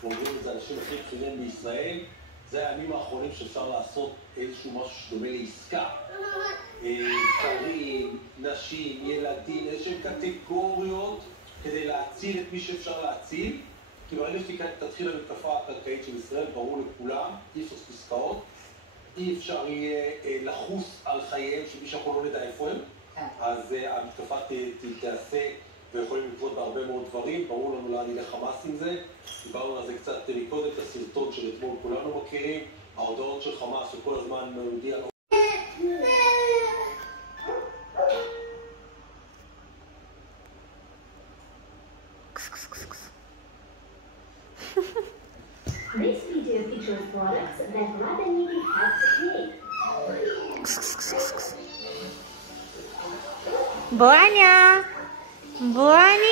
ואומרים את זה אנשים הכי בכירים בישראל, זה הימים האחרונים שאפשר לעשות איזשהו משהו שדומה לעסקה. שרים, נשים, ילדים, איזשהם קטגוריות כדי להציל את מי שאפשר להציל. כי ברגע שתתחיל המתקפה הקרקעית של ישראל, ברור לכולם, אי אפשר עסקאות, אי אפשר יהיה לחוס על חייהם של מי שאנחנו לא נדע איפה הם, אז המתקפה תעשה ויכולים לקרות בהרבה מאוד דברים, ברור לנו לאן ילך חמאס עם זה, דיברנו על זה קצת מקודם, את הסרטון של אתמול כולנו מכירים, ההודעות של חמאס שכל הזמן מודיע על... This video features products that rather need to have to pay. Боня! Боня!